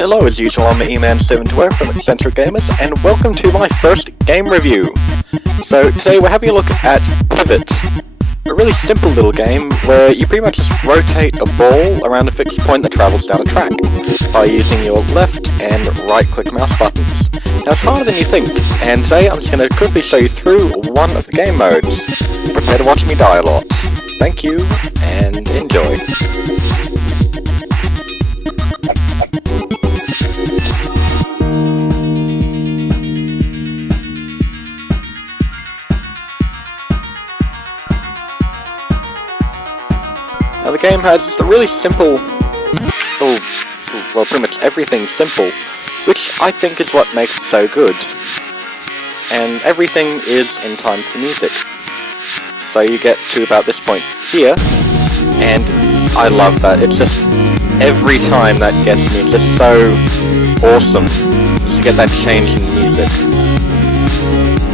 Hello, as usual, I'm E-Man712 from Eccentric Gamers, and welcome to my first game review. So today we're having a look at Pivvot, a really simple little game where you pretty much just rotate a ball around a fixed point that travels down a track by using your left and right click mouse buttons. Now it's harder than you think, and today I'm just going to quickly show you through one of the game modes. Prepare to watch me die a lot. Thank you, and enjoy. Now the game has just a really simple, well, pretty much everything simple, which I think is what makes it so good. And everything is in time to the music. So you get to about this point here, and I love that. It's just, every time that gets me, it's just so awesome, just to get that change in music.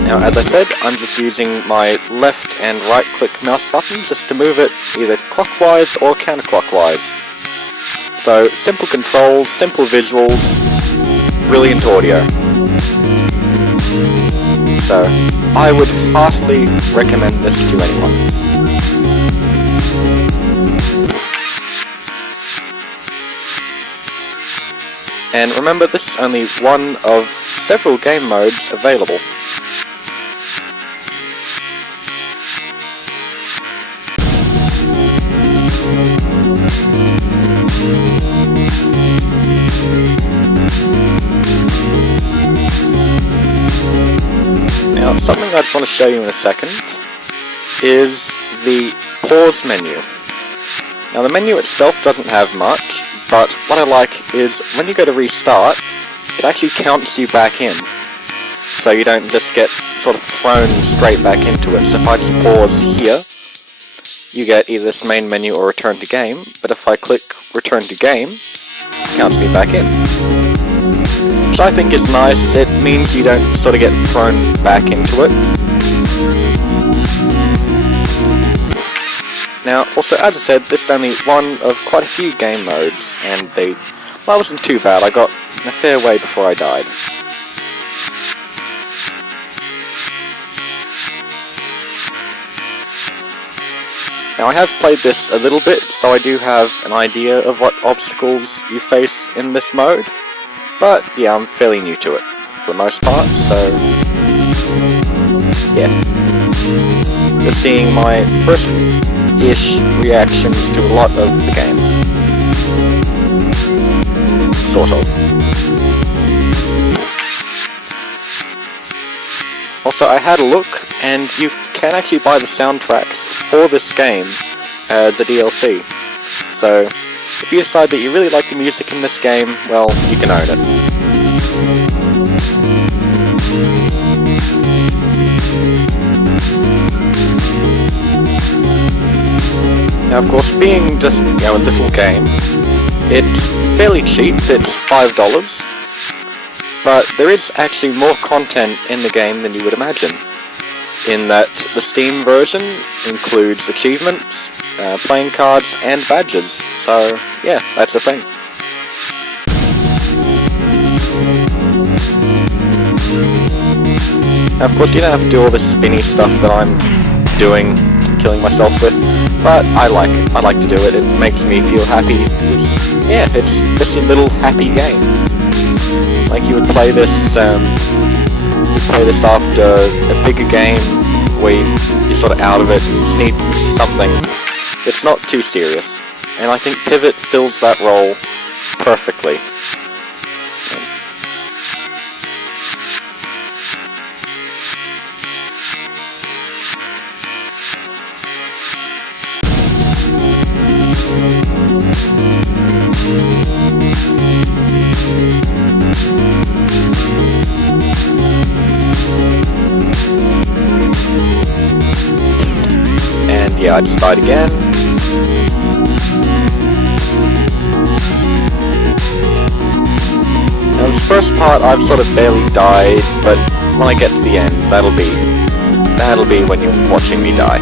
Now, as I said, I'm just using my left and right click mouse buttons just to move it either clockwise or counterclockwise. So, simple controls, simple visuals, brilliant audio. So, I would heartily recommend this to anyone. And remember, this is only one of several game modes available. Now, something I just want to show you in a second is the pause menu. Now, the menu itself doesn't have much, but what I like is when you go to restart, it actually counts you back in, so you don't just get sort of thrown straight back into it. So if I just pause here, you get either this main menu or return to game, but if I click return to game, it counts me back in. Which I think is nice. It means you don't sort of get thrown back into it. Now, also, as I said, this is only one of quite a few game modes, and well, it wasn't too bad. I got a fair way before I died. Now, I have played this a little bit, so I do have an idea of what obstacles you face in this mode. But, yeah, I'm fairly new to it, for the most part, so yeah. Just seeing my first-ish reactions to a lot of the game. Sort of. Also, I had a look, and you can actually buy the soundtracks for this game as a DLC. So, if you decide that you really like the music in this game, well, you can own it. Now, of course, being just, a little game, it's fairly cheap, it's $5, but there is actually more content in the game than you would imagine, in that the Steam version includes achievements, playing cards, and badges, so yeah, that's the thing. Now, of course, you don't have to do all this spinny stuff that I'm doing, killing myself with, but I like to do it. It makes me feel happy. It's just a little happy game. Like you would play this, after a bigger game where you're sort of out of it, you just need something. It's not too serious, and I think Pivvot fills that role perfectly. And yeah, I just died again. Now this first part I've sort of barely died, but when I get to the end, that'll be when you're watching me die.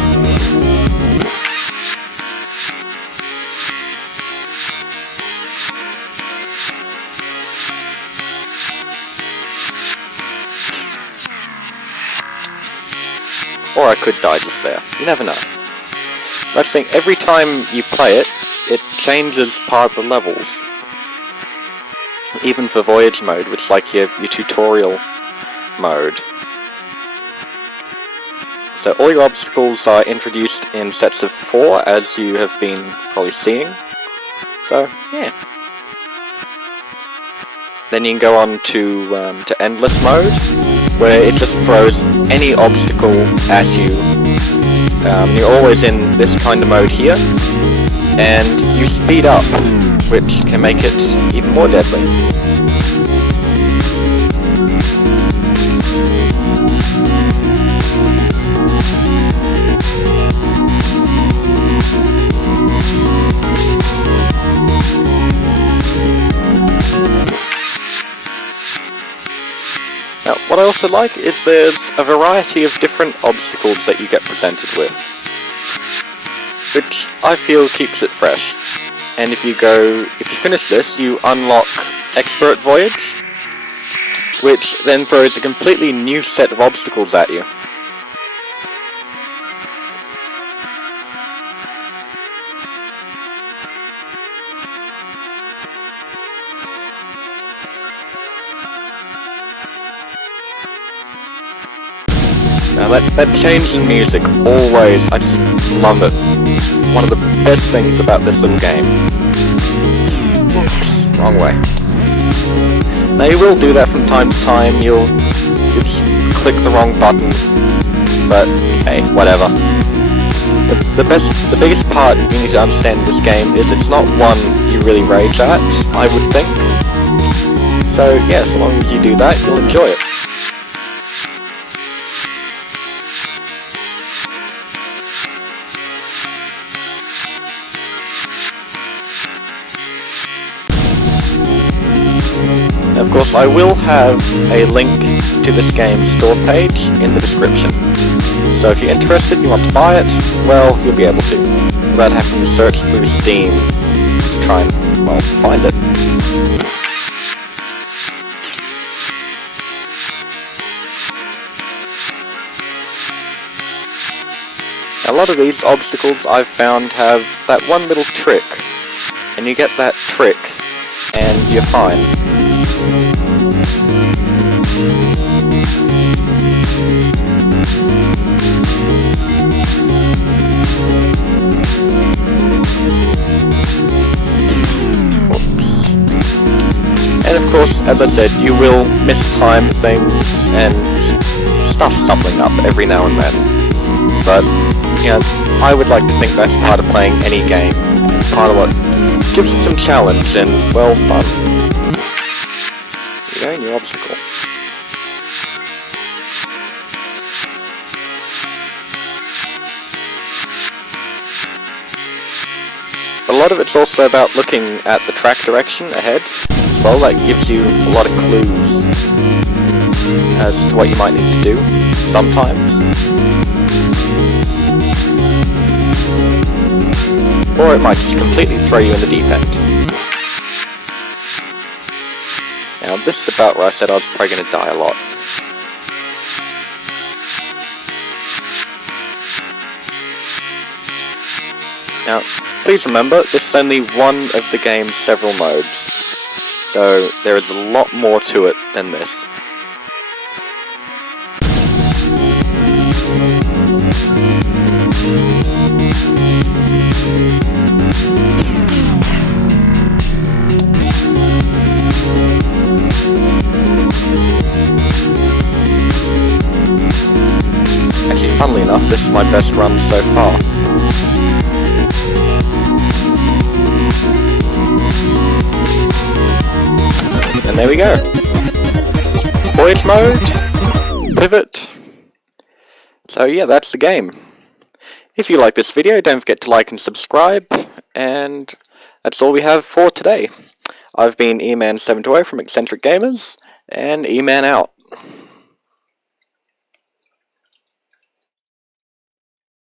or I could die just there. You never know. That's the thing, every time you play it, it changes part of the levels. Even for Voyage mode, which is like your tutorial mode. So all your obstacles are introduced in sets of 4, as you have been probably seeing. So, yeah. Then you can go on to Endless mode, where it just throws any obstacle at you. You're always in this kind of mode here, and you speed up, which can make it even more deadly. Now, what I also like is there's a variety of different obstacles that you get presented with, which I feel keeps it fresh. And if you finish this, you unlock Expert Voyage, which then throws a completely new set of obstacles at you. Now that change in music, always, I just love it. It's one of the best things about this little game. Oops, wrong way. Now you will do that from time to time, you'll just click the wrong button, but hey, whatever. The biggest part you need to understand in this game is it's not one you really rage at, I would think. So yeah, so long as you do that, you'll enjoy it. Of course, I will have a link to this game's store page in the description. So if you're interested and you want to buy it, well, you'll be able to, without having to search through Steam to try and, well, find it. A lot of these obstacles I've found have that one little trick, and you get that trick, and you're fine. Oops. And of course, as I said, you will mistime things and stuff something up every now and then. But, you know, I would like to think that's part of playing any game, and part of what gives it some challenge and, well, fun. Here you go, new obstacle. A lot of it's also about looking at the track direction ahead as well. That gives you a lot of clues as to what you might need to do sometimes. Or it might just completely throw you in the deep end. Now this is about where I said I was probably going to die a lot. Now, please remember, this is only one of the game's several modes, so there is a lot more to it than this. Actually, funnily enough, this is my best run so far. And there we go. Voyage mode, Pivvot. So yeah, that's the game. If you like this video, don't forget to like and subscribe, and that's all we have for today. I've been E-Man720 from Eccentric Gamers, and E-Man out.